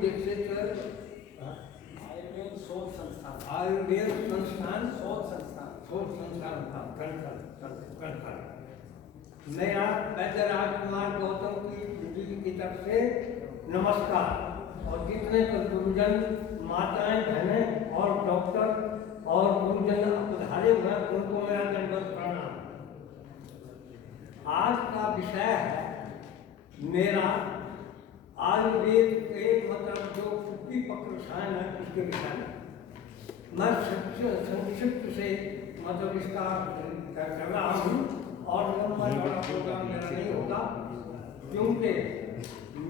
दीक्षित आयुर्वेद शोध संस्थान शोध संस्थान था कणखल। मेरा वैद्य राजकुमार गौतम जी की तरफ से नमस्कार। और जितने गुरुजन, माताएं, बहनें और डॉक्टर और गुरुजन पधारे हुए हैं उनको मेरा दंडवत प्रणाम। आज का विषय है मेरा आयुर्वेद के मतलब जो कुप्पी-पक्र रसायन है उसके विषय में मैं संक्षिप्त से मतलब इसका कर रहा हूँ। और लंबा बड़ा प्रोग्राम मेरा नहीं होगा क्योंकि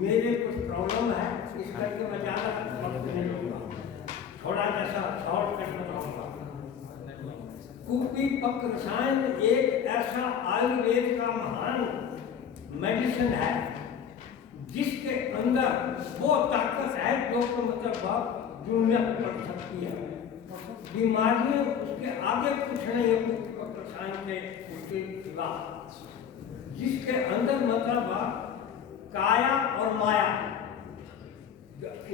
मेरे कुछ प्रॉब्लम है, इस करके मैं ज़्यादा वक्त नहीं लूँगा, थोड़ा जैसा शॉर्टकट बताऊँगा। कुप्पी-पक्र रसायन एक ऐसा आयुर्वेद का महान मेडिसिन है जिसके अंदर वो ताकत है जो मतलब दुनिया में पड़ सकती है। बीमारियां उसके आगे कुछ नहीं है कुप्पी-पक्र रसायन के उसके सिवा, जिसके अंदर मतलब काया और माया,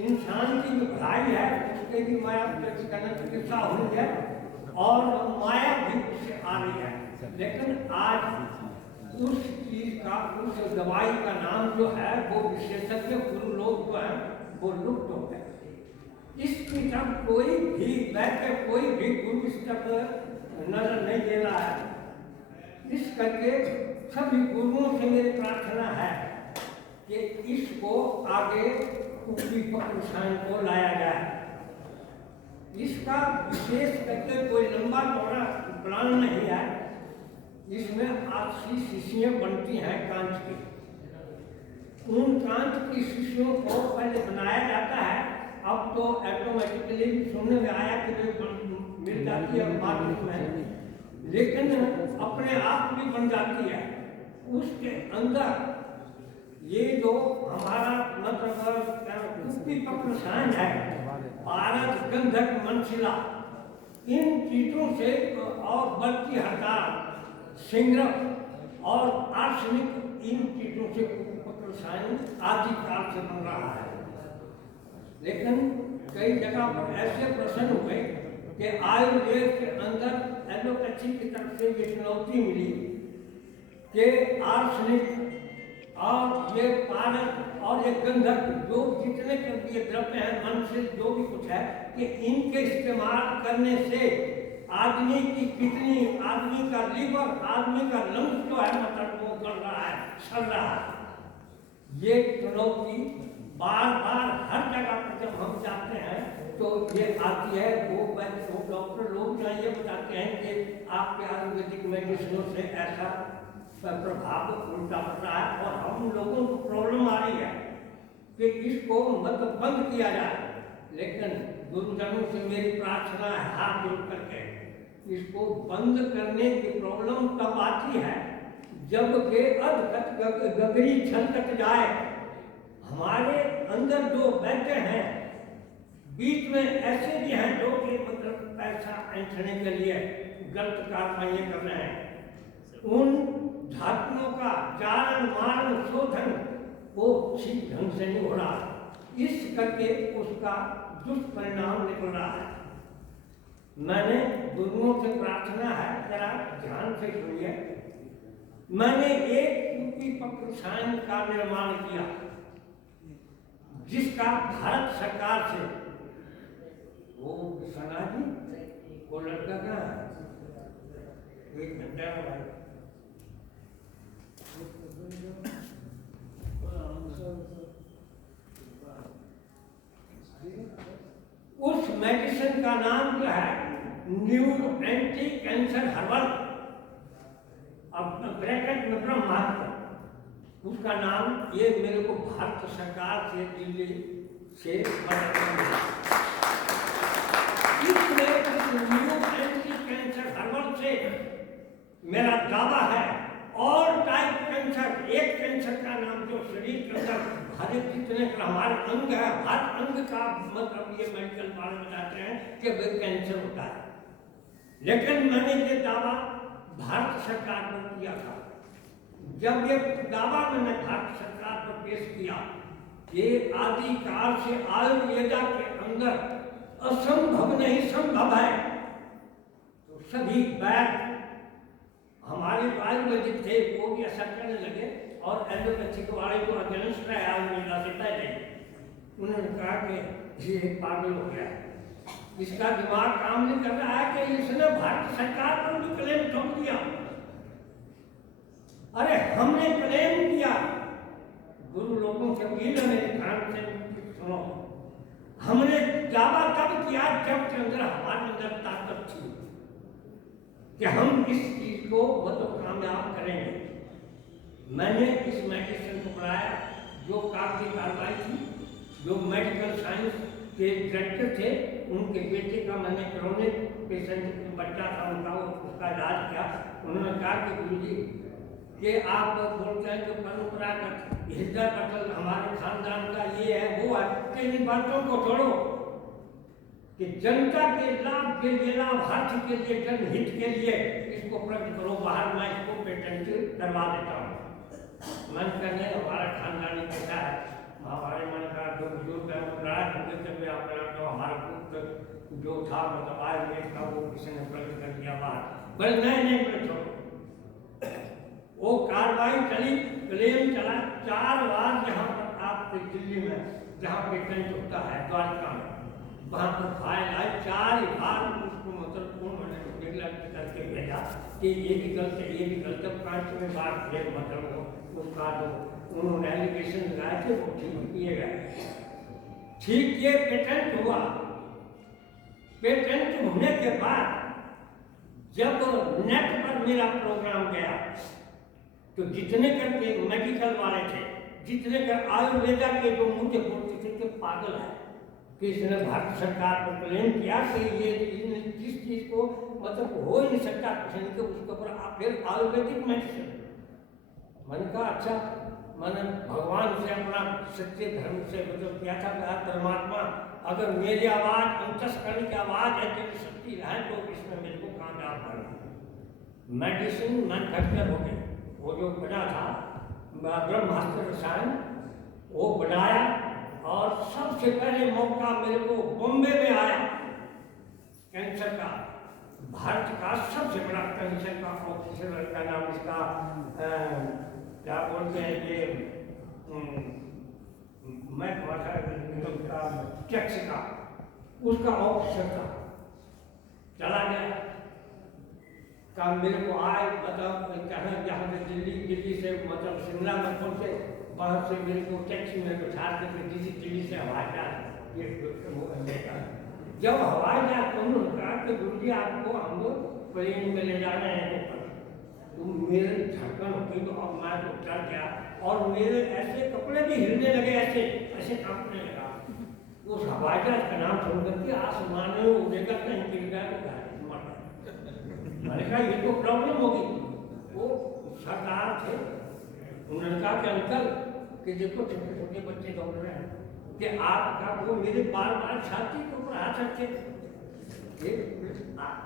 इंसान की जो भलाई है उसके भी माया चिकित्सा हुई है और माया भी उससे आ रही है। लेकिन आज उस चीज का, उस दवाई का नाम जो है वो विशेषज्ञ गुरु लोग जो है वो लुप्त हो गए। इसकी तरफ कोई भी वैद्य, कोई भी गुरु इस तरफ नजर नहीं दे रहा है। इस करके सभी गुरुओं से मेरी प्रार्थना है कि इसको आगे कुप्पी-पक्र रसायन को लाया जाए। इसका विशेष करके कोई लंबा चौड़ा प्लान नहीं है। इसमें 80 शीशियाँ बनती हैं कांच की। उन कांच की शीशियों को पहले बनाया जाता है, अब तो ऑटोमेटिकली सुनने में आया कि मिल जाती है मार्केट में, लेकिन अपने आप भी बन जाती है। उसके अंदर ये जो हमारा मतलब कुप्पी-पक्र रसायन है, पारद, गंधक, मनशिला, इन चीजों से और बल्कि हड़ताल, सिंगरफ और आर्सेनिक, इन चीजों से कुप्पी-पक्र रसायन आदि काल से बन रहा है। लेकिन कई जगह पर ऐसे प्रश्न हुए कि आयुर्वेद के अंदर एलोपैथी की तरफ से ये चुनौती मिली कि आर्सेनिक और ये पारद और ये गंधक जो जितने ये द्रव्य हैं, मन से जो भी कुछ है, कि इनके इस्तेमाल करने से आदमी की किडनी, आदमी का लीवर, आदमी का लंग्स जो है मतलब वो गल रहा है, सड़ रहा है। ये चुनौती बार बार हर जगह पर जब हम जाते हैं तो ये आती है। वो डॉक्टर लोग जो ये बताते हैं कि आपके आयुर्वेदिक मेडिसिनों से ऐसा प्रभाव उल्टा पड़ रहा है और हम लोगों को प्रॉब्लम आ रही है कि इसको मतलब बंद किया जाए। लेकिन गुरुजनों से मेरी प्रार्थना है हाथ जोड़ करके, इसको बंद करने की प्रॉब्लम तब आती है जब के गगरी छलक जाए। हमारे अंदर जो वैद्य हैं, बीच में ऐसे भी हैं जो कि मतलब पैसा ऐंठने के लिए गलत कार्रवाइयां कर रहे हैं। उन धातुओं का जारण, मारण, शोधन वो ठीक ढंग से नहीं हो रहा, इस करके उसका दुष्परिणाम निकल रहा है। मैंने गुरुओं से प्रार्थना है, जरा ध्यान से सुनिए। मैंने एक कुप्पी-पक्र रसायन का निर्माण किया जिसका भारत सरकार से, वो सना जी वो लड़का का 1 घंटा उस मेडिसिन का नाम जो है न्यू एंटी कैंसर हर्बल, अब ब्रैकेट में ब्रह्मास्त्र, उसका नाम ये मेरे को भारत सरकार से दिल्ली से मदद मिला। इसमें न्यू एंटी कैंसर हर्बल से मेरा दावा है ऑल टाइप कैंसर, एक कैंसर का नाम जो शरीर के अंदर हर एक जितने हमारे अंग है, हर अंग का मतलब ये मेडिकल वाले बताते हैं कि वे कैंसर होता है। लेकिन मैंने ये दावा भारत सरकार पर किया था। जब ये दावा मैंने भारत सरकार पर पेश किया ये आदिकाल से आयुर्वेदा के अंदर असंभव नहीं संभव है। तो सभी वैद्य हमारे आयुर्वेदिक थे वो भी असर करने लगे और एलोपैथिक वाले को अगेंस्ट है आयुर्वेदा से पहले। उन्होंने कहा कि ये पागल हो गया, इसका दिमाग काम नहीं कर रहा है कि इसने भारत सरकार पर भी क्लेम ठोक दिया। अरे हमने क्लेम किया, गुरु लोगों से भी मेरे कान से सुनो, हमने दावा तब किया जब के अंदर हमारे अंदर ताकत थी कि हम इस चीज को मतलब कामयाब करेंगे। मैंने इस मेडिसिन को पढ़ाया, जो कागजी कार्रवाई थी, जो मेडिकल साइंस के डायरेक्टर थे उनके बेटे का मैंने क्रोनिक पेशेंट बच्चा था उनका, उसका इलाज किया। उन्होंने कहा कि गुरु जी कि आप बोलते हैं कि परंपरागत हृदय पटल हमारे खानदान का ये है वो है, इन बातों को छोड़ो कि जनता के लाभ के लिए, लाभार्थी के लिए, जनहित के लिए इसको प्रकट करो बाहर, मैं इसको पेटेंट करवा देता हूँ। मन करने हमारा खानदानी पैसा है, हमारे मन का जो बुजुर्ग है वो लड़ा करते हुए अपना तो हमारा पुत्र जो था मतलब आयुर्वेद का वो किसी ने प्रकट कर दिया बाहर, बड़े नए नए बड़े छोड़ो। वो कार्रवाई चली, क्लेम चला 4 बार। यहाँ पर आपके दिल्ली में जहाँ पेटेंट होता है द्वारका में, वहाँ पर फाइल आई 4 बार उसको मतलब उन्होंने निगलेक्ट करके भेजा कि ये भी गलत है, ये भी गलत है। 5वें बार फिर मतलब उसका जो उन्होंने एलिगेशन लगाए थे वो ठीक किए गए। ठीक ये पेटेंट हुआ। पेटेंट होने के बाद जब नेट पर मेरा प्रोग्राम गया तो जितने करके मेडिकल वाले थे, जितने कर आयुर्वेदा के जो मुझे बोलते थे कि पागल है कि इसने भारत सरकार पर क्लेम किया कि ये जिस चीज को मतलब हो ही नहीं सकता कुछ नहीं, तो उसके ऊपर आप फिर आयुर्वेदिक मेडिसिन। मैंने कहा अच्छा, मैंने भगवान से अपना सच्चे धर्म से मतलब किया था कि परमात्मा अगर मेरी आवाज अंतस्करण की आवाज है तेरी शक्ति है तो इसमें मेरे को कामयाब करना। मेडिसिन मैन्युफैक्चर हो गई, वो जो बना था ब्रह्मास्त्र रसायन वो बनाया और सबसे पहले मौका मेरे को बॉम्बे में आया। कैंसर का भारत का सबसे बड़ा कैंसर का ऑफिसर का नाम इसका क्या बोलते हैं ये मैं भाषा टैक्स का उसका ऑफिसर था। चला गया काम मेरे को आए मतलब कहाँ जहाँ से दिल्ली से मतलब शिमला में पहुँचे, वहाँ से मेरे को टैक्सी में बैठा के दिल्ली से हवाई जहाज ये जब हवाई जहाज तो उन्होंने कहा कि गुरु जी आपको हम लोग प्लेन में ले जा रहे हैं ऊपर। तो मेरे धड़कन होगी तो अब मैं तो डर गया और मेरे ऐसे कपड़े भी हिलने लगे, ऐसे ऐसे कांपने लगा। उस हवाई जहाज का नाम सुन करके आसमान में उड़ेगा कहीं गिर गया तो मैंने कहा ये तो प्रॉब्लम होगी। वो सरदार थे, उन्होंने कहा कि अंकल कि देखो छोटे छोटे बच्चे दौड़ रहे हैं कि आपका वो मेरे बार बार छाती के ऊपर हाथ रखे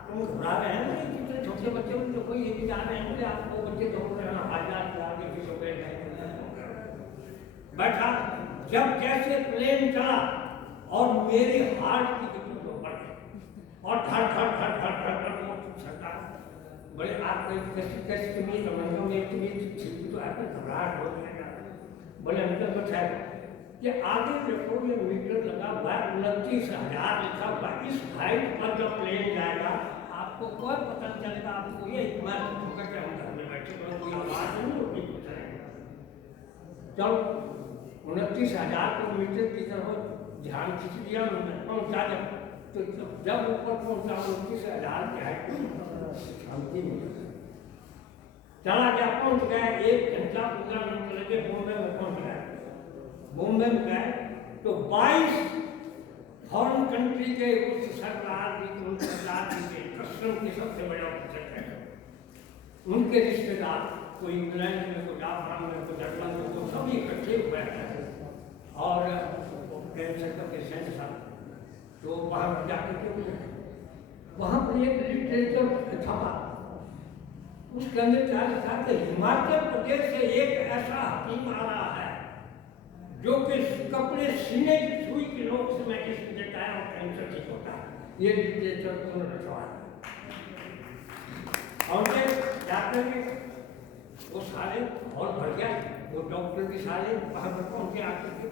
तुम घुरा रहे हैं ना, कितने छोटे बच्चे देखो ये भी जा रहे हैं, मुझे आपको बच्चे दौड़ रहे हैं हजार के आगे पीछे बैठा। जब जैसे प्लेन चला और मेरी हार्ट की गति जो बढ़ गई और धड़ धड़ धड़ धड़ धड़ धड़ बड़े आप कैसे तमीज समझो मेरी तमीज ठीक तो आपको घबराहट हो जाएगा। बोले अंकल बचा कि आगे देखो ये मीटर लगा हुआ है 29,000 लिखा हुआ, इस हाइट पर जो प्लेन जाएगा आपको कोई पता नहीं चलेगा। आपको ये मैं ठोकर के हम घर में बैठे कोई आवाज नहीं होगी कुछ नहीं। जब 29,000 को मीटर की तरफ ध्यान खींच दिया उन्होंने पहुँचा, जब ऊपर पहुँचा 29,000 की हाइट शांति मिली। चला गया, पहुंच गया 1 घंटा 15 मिनट लगे, बॉम्बे में पहुंच गया। बॉम्बे में गए तो 22 फॉरेन कंट्री के उच्च सरकार के कस्टम के सबसे बड़े ऑफिसर थे, उनके रिश्तेदार कोई इंग्लैंड में, कोई जापान में, कोई जर्मन में, तो सभी इकट्ठे हुए थे और कैंसर का पेशेंट था। तो वहाँ पर जाकर के वहाँ पर एक लिटरेचर छपा, उसके अंदर क्या लिखा कि हिमाचल प्रदेश से एक ऐसा हकीम आ रहा है जो कि कपड़े सीने की सुई की नोक से मेडिसिन देता है और कैंसर ठीक होता है। ये लिटरेचर पूर्ण रचवा है। और जाकर के वो सारे हॉल भर गया, वो डॉक्टर के सारे वहाँ पर पहुँचे आके थे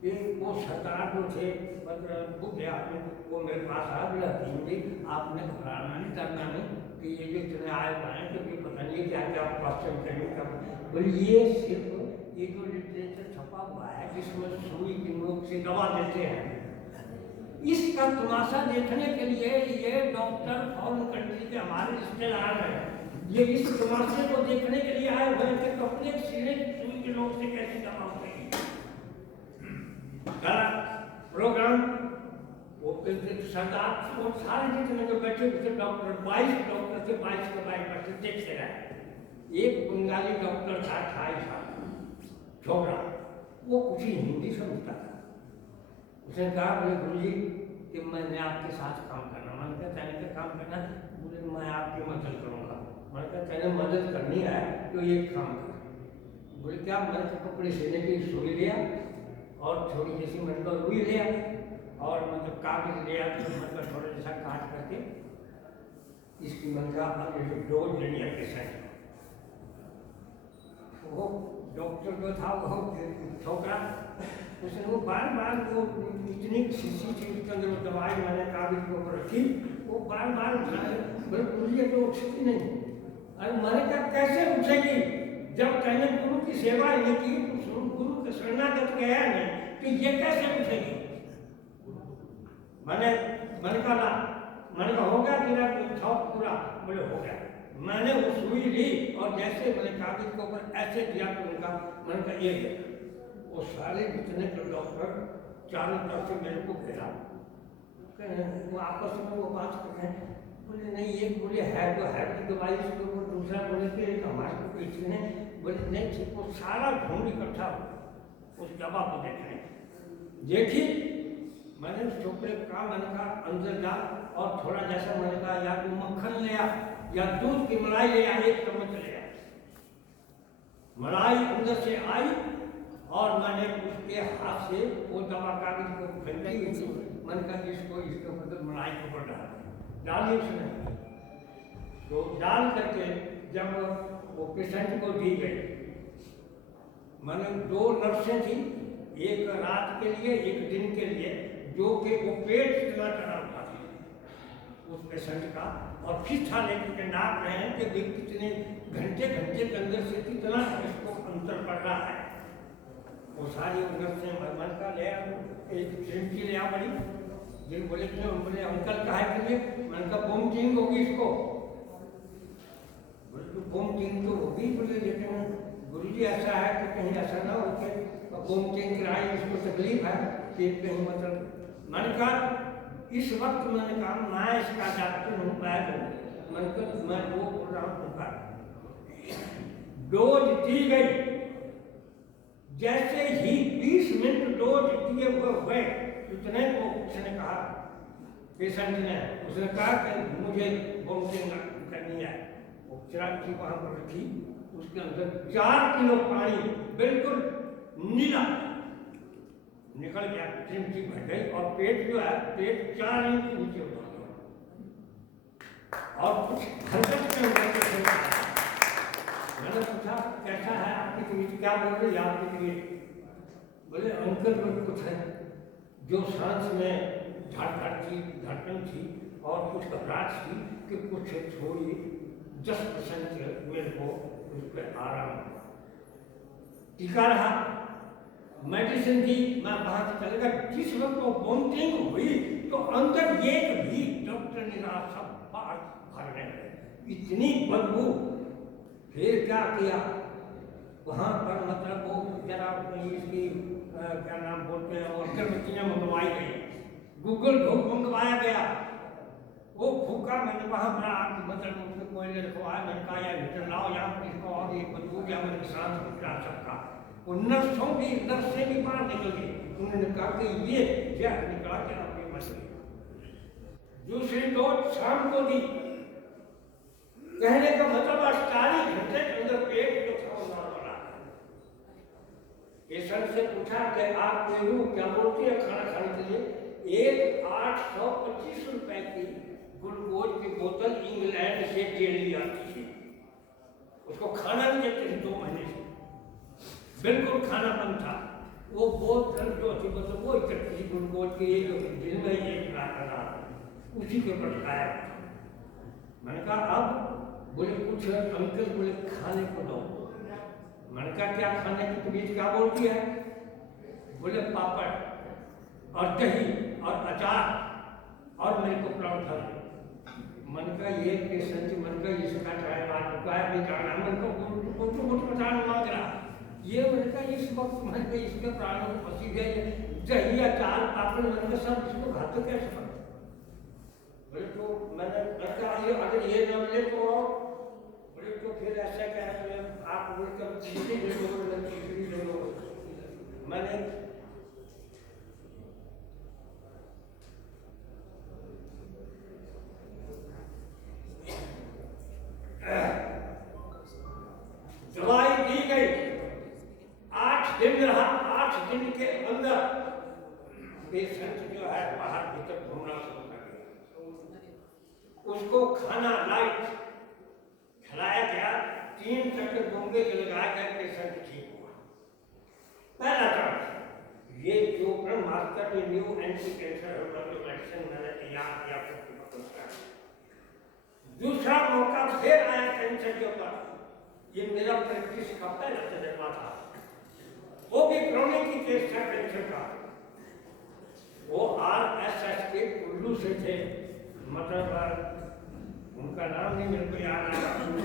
कि वो सरकार जो थे मतलब बुढ़े आदमी वो मेरे पास आ गया, हिंदी आपने घबराना नहीं करना नहीं कि ये जो इतने आए पाए तो ये पता नहीं क्या क्या क्वेश्चन करने का। बोले ये सिर्फ ये जो लिटरेचर छपा हुआ है जिसमें सुई की नोक से दवा देते हैं, इसका तमाशा देखने के लिए ये डॉक्टर फॉरेन कंट्री के हमारे रिश्तेदार हैं, ये इस तमाशे को देखने के लिए आए हुए कि कपड़े सीने की सुई के नोक से कैसे दवा होगी। प्रोग्राम वो सरदार वो सारे जितने जो बैठे थे डॉक्टर 22 डॉक्टर थे, 22 के 22 बच्चे देखते रहे। एक बंगाली डॉक्टर था 28 साल छोकरा, वो कुछ ही हिंदी समझता था। उसने कहा बोले गुरु जी कि मैंने आपके साथ काम करना। मैंने कहा तेने का काम करना? बोले मैं आपकी मदद करूँगा। मैंने कहा तेने मदद करनी है तो एक काम कर। बोले क्या? मैंने तो कपड़े सीने की सुई लिया और थोड़ी जैसी मतलब रुई लिया और मतलब कागज लिया, तो मतलब थोड़ा जैसा काट करके इसकी मतलब डोज लेनी है पेशेंट। वो डॉक्टर जो था वो छोकरा, उसने वो बार बार वो इतनी शीशी थी उसके अंदर वो दवाई मैंने कागज के ऊपर रखी, वो बार बार उठाए। बोले गुरु तो उठती नहीं। अरे मैंने कहा कैसे उठेगी जब कहने गुरु की सेवा नहीं की, गुरु के शरणागत गया नहीं, कि ये कैसे उठेगी? मैंने कहा हो गया तेरा शौक पूरा? बोले हो गया। मैंने वो सुई ली और जैसे मैंने कागज के ऊपर ऐसे दिया तो उनका मैंने कहा ये है। वो सारे जितने के डॉक्टर चारों तरफ से मेरे को घेरा, वो आपस में वो बात कर रहे हैं। बोले नहीं ये बोले है तो है की दवाई, इसके ऊपर दूसरा बोले कि हमारे को किसी ने बोले नहीं ठीक। वो सारा ढूंढ इकट्ठा उस दवा को देखने देखी। मैंने उस छोकरे का मैंने कहा अंदर जा और थोड़ा जैसा मैंने कहा या तो मक्खन लिया या दूध की मलाई लिया, 1 चम्मच लिया। मलाई अंदर से आई और मैंने उसके हाथ से वो दवा कागज को फेंकी। मैंने कहा इसको इसके मतलब मलाई के ऊपर डाली उसने। तो डाल करके जब वो पेशेंट को दी गई, मैंने 2 नर्सें थी, एक रात के लिए एक दिन के लिए, जो कि वो पेट इतना चढ़ा हुआ था उस पेशेंट का, और खिंचा लेकर के नाप रहे हैं कि कितने घंटे के अंदर से कितना इसको अंतर पड़ रहा है। वो सारी उधर से मन का ले एक चिमटी ले आ पड़ी। जिन बोले बोले अंकल कहा है के लिए? मैंने कहा वोमिटिंग होगी इसको। बोले तो वोमिटिंग तो होगी। बोले लेकिन गुरुजी ऐसा है कि कहीं ऐसा ना हो कि वोमिटिंग कराई, इसको तकलीफ है कि कहीं मतलब। मैंने कहा इस वक्त मैंने कहा मैं इसका डॉक्टर हूँ, मैंने कहा मैं वो बोल रहा हूँ। डोज दी गई, जैसे ही 20 मिनट डोज दिए हुए इतने को उसने कहा पेशेंट ने, उसने कहा कि मुझे वोमिटिंग करनी है। वो चिराग की वहाँ पर रखी, उसके अंदर 4 किलो पानी बिल्कुल नीला निकल गया, चिमटी भर गई और पेट जो है पेट 4 इंच नीचे हो गया और कुछ हरकत के अंदर। मैंने पूछा कैसा है आपकी तबीयत, क्या बोल रही है आपकी तबीयत? बोले अंकल बोले कुछ है जो सांस में धड़कन थी और कुछ घबराहट थी कि कुछ थोड़ी 10% मेरे को उस पर आराम हुआ। टीका रहा, मेडिसिन दी, मैं वहां से चलेगा। जिस वक्त वो वोमिटिंग हुई तो अंदर एक भी डॉक्टर ने ना सब बाहर भरने लगे, इतनी बदबू। फिर क्या किया वहाँ पर मतलब वो जरा इसकी क्या नाम बोलते हैं वो अगरबत्तियाँ मंगवाई गई, गूगल धूप मंगवाया गया। वो फूका मैंने वहाँ पर आप मतलब उसमें कोयले रखवाया। मैंने कहा यार हीटर लाओ यहाँ पर इसको और ये बदबू या मेरे सांस फूटा सबका। वो नर्सें भी बाहर निकल गई। उन्होंने कहा कि ये जहर निकला के आपकी मछली। दूसरी डोज शाम को दी। कहने का मतलब 48 घंटे के अंदर पेट जो था वो नॉर्मल आ गया। पेशेंट से पूछा कि आप मेनू क्या बोलती है खाना खाने के लिए, एक 825 रुपए की ग्लूकोज की बोतल इंग्लैंड से डेली आती है, उसको खाना नहीं देते थे 2 महीने से, बिल्कुल खाना बंद था। वो बोतल जो थी मतलब वो 31 ग्लूकोज की दिन में एक रहा, उसी के ऊपर खाया। मैंने कहा अब बोले कुछ अंकल बोले खाने को दो। मैंने कहा क्या खाने की तमीज क्या बोलती है, बोले पापड़ और दही और अचार और मेरे को पराठा दे। मन का ये पेशेंट मन का इसका ट्रायल आ चुका है, नहीं जाना मन को कुछ बताना मांग रहा ये। मैंने कहा इस वक्त मन का इसके प्राणों में फंसी गए, दही अचार पापड़ मन का सब इसको घातक कैसे बना। बोले तो मैंने कहा ये अगर ये न मिले तो बोले तो फिर ऐसा क्या है आप बोलकर खिचड़ी ले लो, खिचड़ी ले लो। मैंने दवाई दी गई, 8 दिन रहा, 8 दिन के अंदर पेशेंट जो है बाहर भीतर घूमना शुरू कर दिया। उसको खाना लाइट खिलाया गया, 3 चक्कर बॉम्बे के लगाए गए, पेशेंट ठीक हुआ। पहला चांस ये जो ब्रह्मास्त्र में न्यू एंटी कैंसर मेडिसिन मैंने तैयार किया। दूसरा मौका फिर आया कैंसर के ऊपर, ये मेरा प्रैक्टिस का पहला तजर्बा था, वो भी क्रोनिक की केस था कैंसर का। वो RSS के कुल्लू से थे, मतलब उनका नाम नहीं मेरे को याद आ रहा।